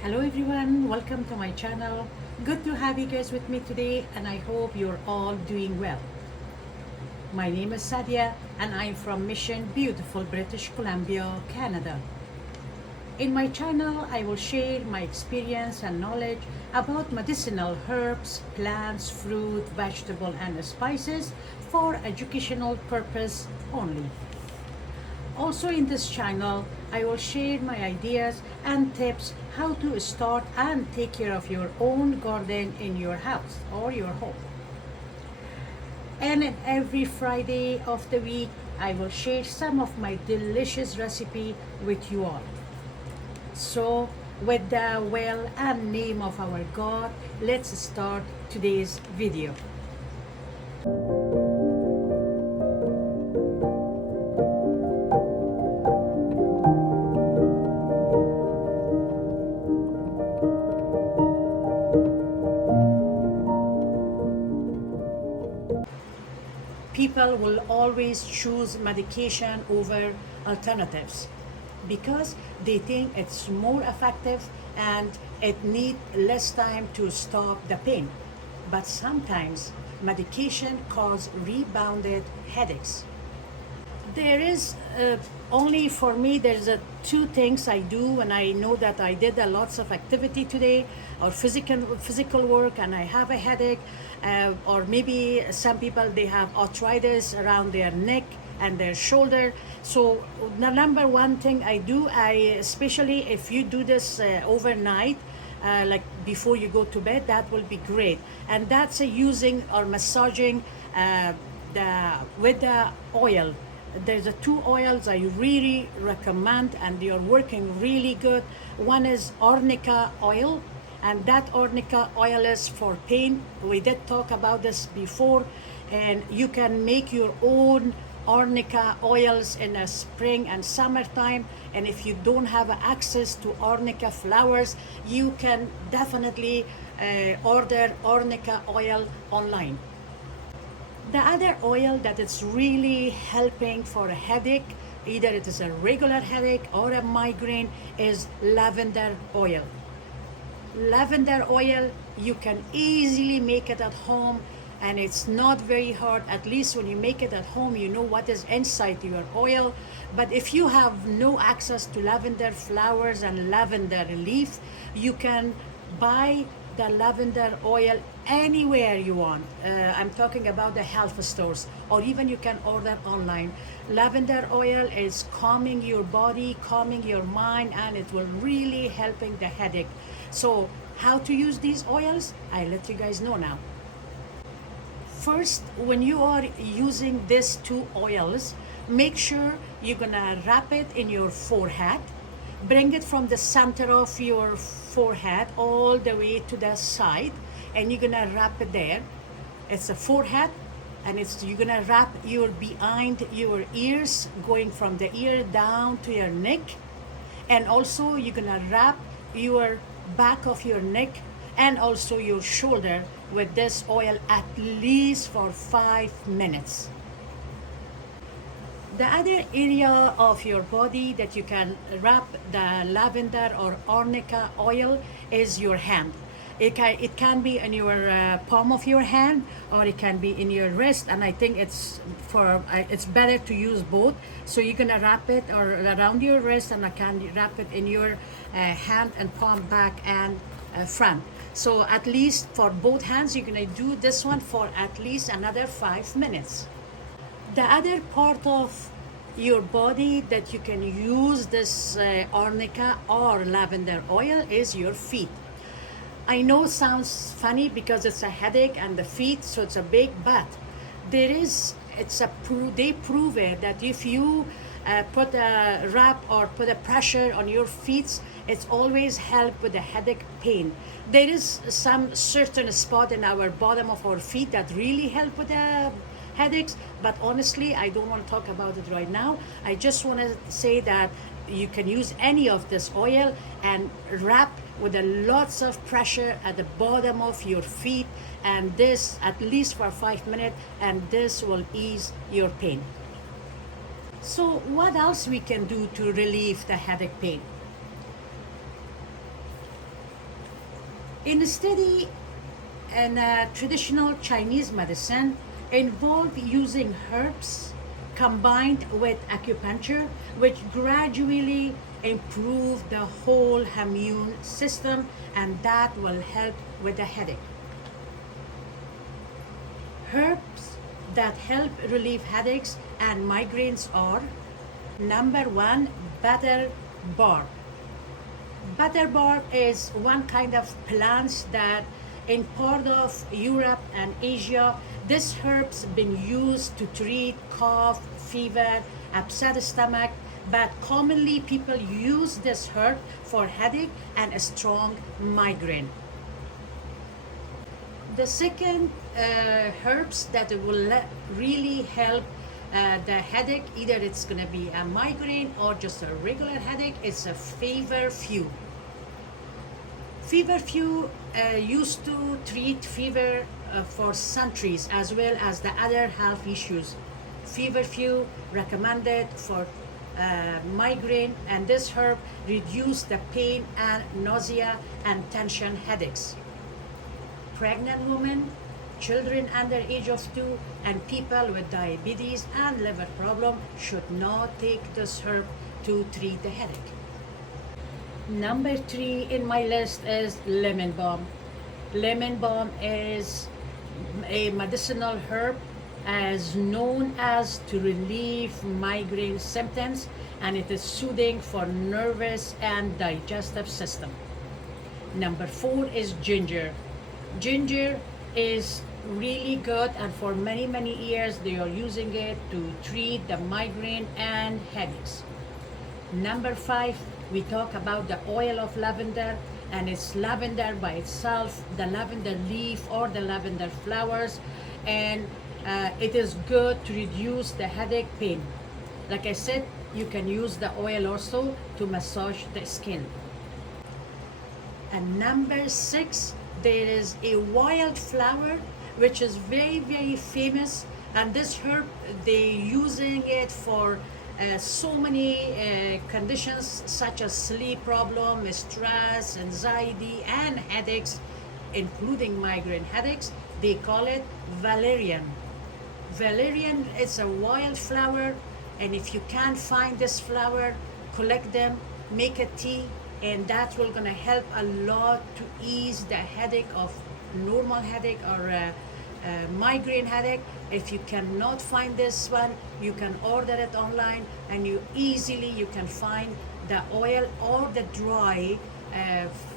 Hello everyone, welcome to my channel. Good to have you guys with me today and I hope you're all doing well. My name is Sadia and I'm from Mission, beautiful British Columbia, Canada. In my channel, I will share my experience and knowledge about medicinal herbs, plants, fruit, vegetable and spices for educational purpose only. Also in this channel, I will share my ideas and tips how to start and take care of your own garden in your house or your home. And every Friday of the week, I will share some of my delicious recipe with you all. So, with the will and name of our God, let's start today's video. People will always choose medication over alternatives because they think it's more effective and it needs less time to stop the pain. But sometimes medication causes rebounded headaches. There is only for me, there's two things I do when I know that I did a lots of activity today or physical work and I have a headache, or maybe some people they have arthritis around their neck and their shoulder. So the number one thing I do, especially if you do this overnight, like before you go to bed, that will be great. And that's using or massaging with the oil. There's two oils I really recommend and they are working really good. One is Arnica oil, and that Arnica oil is for pain. We did talk about this before, and you can make your own Arnica oils in the spring and summertime. And if you don't have access to Arnica flowers, you can definitely order Arnica oil online. The other oil that is really helping for a headache, either it is a regular headache or a migraine, is lavender oil. Lavender oil, you can easily make it at home and it's not very hard. At least when you make it at home, you know what is inside your oil. But if you have no access to lavender flowers and lavender leaf, you can buy the lavender oil anywhere you want. I'm talking about the health stores, or even you can order online. Lavender oil is calming your body, calming your mind, and it will really helping the headache. So how to use these oils? I let you guys know now. First, when you are using these two oils, make sure you're gonna wrap it in your forehead. Bring it from the center of your forehead all the way to the side, and you're gonna wrap it there. It's a forehead, and you're gonna wrap your behind your ears, going from the ear down to your neck, and also you're gonna wrap your back of your neck and also your shoulder with this oil at least for 5 minutes. The other area of your body that you can wrap the lavender or arnica oil is your hand. It can be in your palm of your hand, or it can be in your wrist, and I think it's better to use both. So you're gonna wrap it or around your wrist, and I can wrap it in your hand and palm, back and front. So at least for both hands, you're gonna do this one for at least another 5 minutes. The other part of your body that you can use this arnica or lavender oil is your feet. I know it sounds funny because it's a headache and the feet, so it's a big, but they prove it that if you put a wrap or put a pressure on your feet, it's always help with the headache pain. There is some certain spot in our bottom of our feet that really help with the headaches, but honestly I don't want to talk about it right now. I just want to say that you can use any of this oil and wrap with a lots of pressure at the bottom of your feet, and this at least for 5 minutes, and this will ease your pain. So what else we can do to relieve the headache pain? In a study in traditional Chinese medicine involve using herbs combined with acupuncture, which gradually improve the whole immune system, and that will help with the headache. Herbs that help relieve headaches and migraines are: number one, butter bark. Butterbark is one kind of plant that in part of Europe and Asia, this herb's been used to treat cough, fever, upset stomach, but commonly people use this herb for headache and a strong migraine. The second herbs that will really help the headache, either it's going to be a migraine or just a regular headache, is a feverfew. Feverfew used to treat fever for centuries as well as the other health issues. Feverfew recommended for migraine, and this herb reduce the pain and nausea and tension headaches. Pregnant women, children under age of 2, and people with diabetes and liver problem should not take this herb to treat the headache. Number 3 in my list is lemon balm. Lemon balm is a medicinal herb as known as to relieve migraine symptoms, and it is soothing for nervous and digestive system. Number 4 is ginger. Ginger is really good, and for many years they are using it to treat the migraine and headaches. Number 5, we talk about the oil of lavender, and it's lavender by itself, the lavender leaf or the lavender flowers, and it is good to reduce the headache pain. Like I said, you can use the oil also to massage the skin. And number 6, there is a wildflower which is very famous, and this herb they using it for so many conditions such as sleep problem, stress, anxiety, and headaches, including migraine headaches. They call it valerian. Valerian is a wildflower, and if you can't find this flower, collect them, make a tea, and that will gonna help a lot to ease the headache of normal headache or migraine headache. If you cannot find this one, you can order it online, and you can find the oil or the dry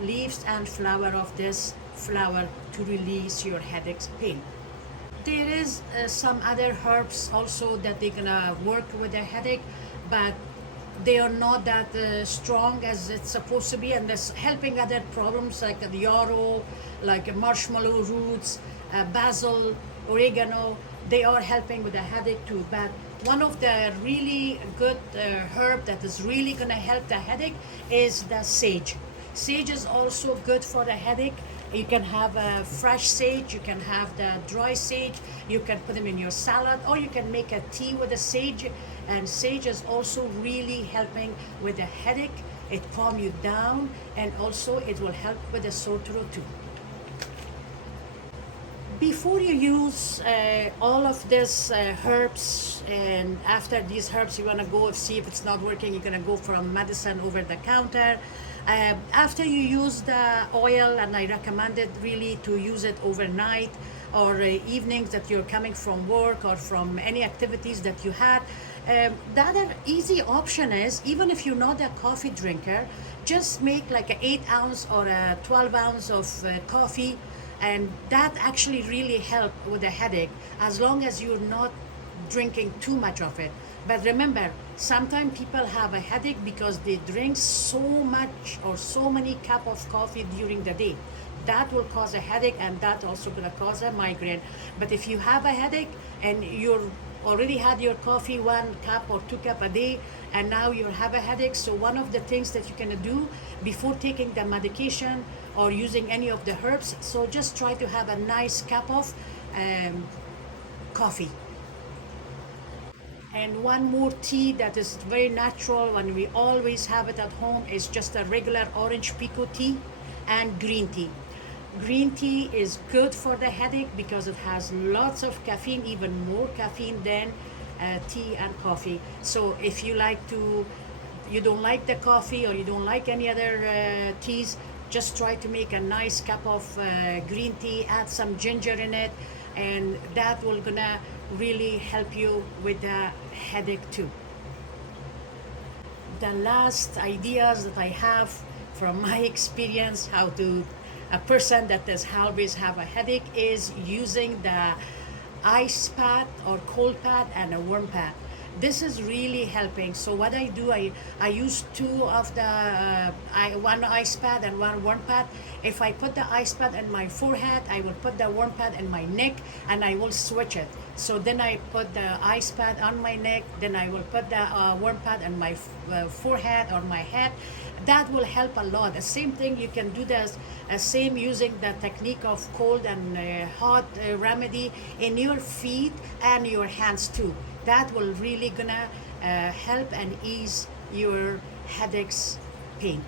leaves and flower of this flower to release your headache pain. There is some other herbs also that they're gonna work with the headache, but they are not that strong as it's supposed to be, and that's helping other problems like the yarrow, like marshmallow roots, basil, oregano. They are helping with the headache too. But one of the really good herb that is really gonna help the headache is the sage. Sage is also good for the headache. You can have a fresh sage, you can have the dry sage, you can put them in your salad, or you can make a tea with the sage. And sage is also really helping with the headache. It calms you down, and also it will help with the sore throat too. Before you use all of these herbs, and after these herbs you want to go see if it's not working, you're going to go from medicine over the counter. After you use the oil, and I recommend it really to use it overnight or evenings that you're coming from work or from any activities that you had. The other easy option is, even if you're not a coffee drinker, just make like an 8 ounce or a 12 ounce of coffee, and that actually really help with the headache, as long as you're not drinking too much of it. But remember, sometimes people have a headache because they drink so much or so many cup of coffee during the day. That will cause a headache, and that also going to cause a migraine. But if you have a headache and you're already had your coffee 1 cup or 2 cup a day, and now you have a headache, so one of the things that you can do before taking the medication or using any of the herbs, so just try to have a nice cup of coffee. And one more tea that is very natural, and we always have it at home, is just a regular orange pico tea and green tea. Green tea is good for the headache because it has lots of caffeine, even more caffeine than tea and coffee. So if you don't like the coffee or you don't like any other teas, just try to make a nice cup of green tea, add some ginger in it, and that will gonna really help you with the headache too. The last ideas that I have from my experience how to a person that has always have a headache is using the ice pad or cold pad and a warm pad. This is really helping. So what I do, I use two of the one ice pad and one warm pad. If I put the ice pad in my forehead, I will put the warm pad in my neck, and I will switch it. So then I put the ice pad on my neck, then I will put the warm pad on my forehead or my head. That will help a lot. The same thing, you can do this same using the technique of cold and hot remedy in your feet and your hands too. That will really gonna help and ease your headaches pain.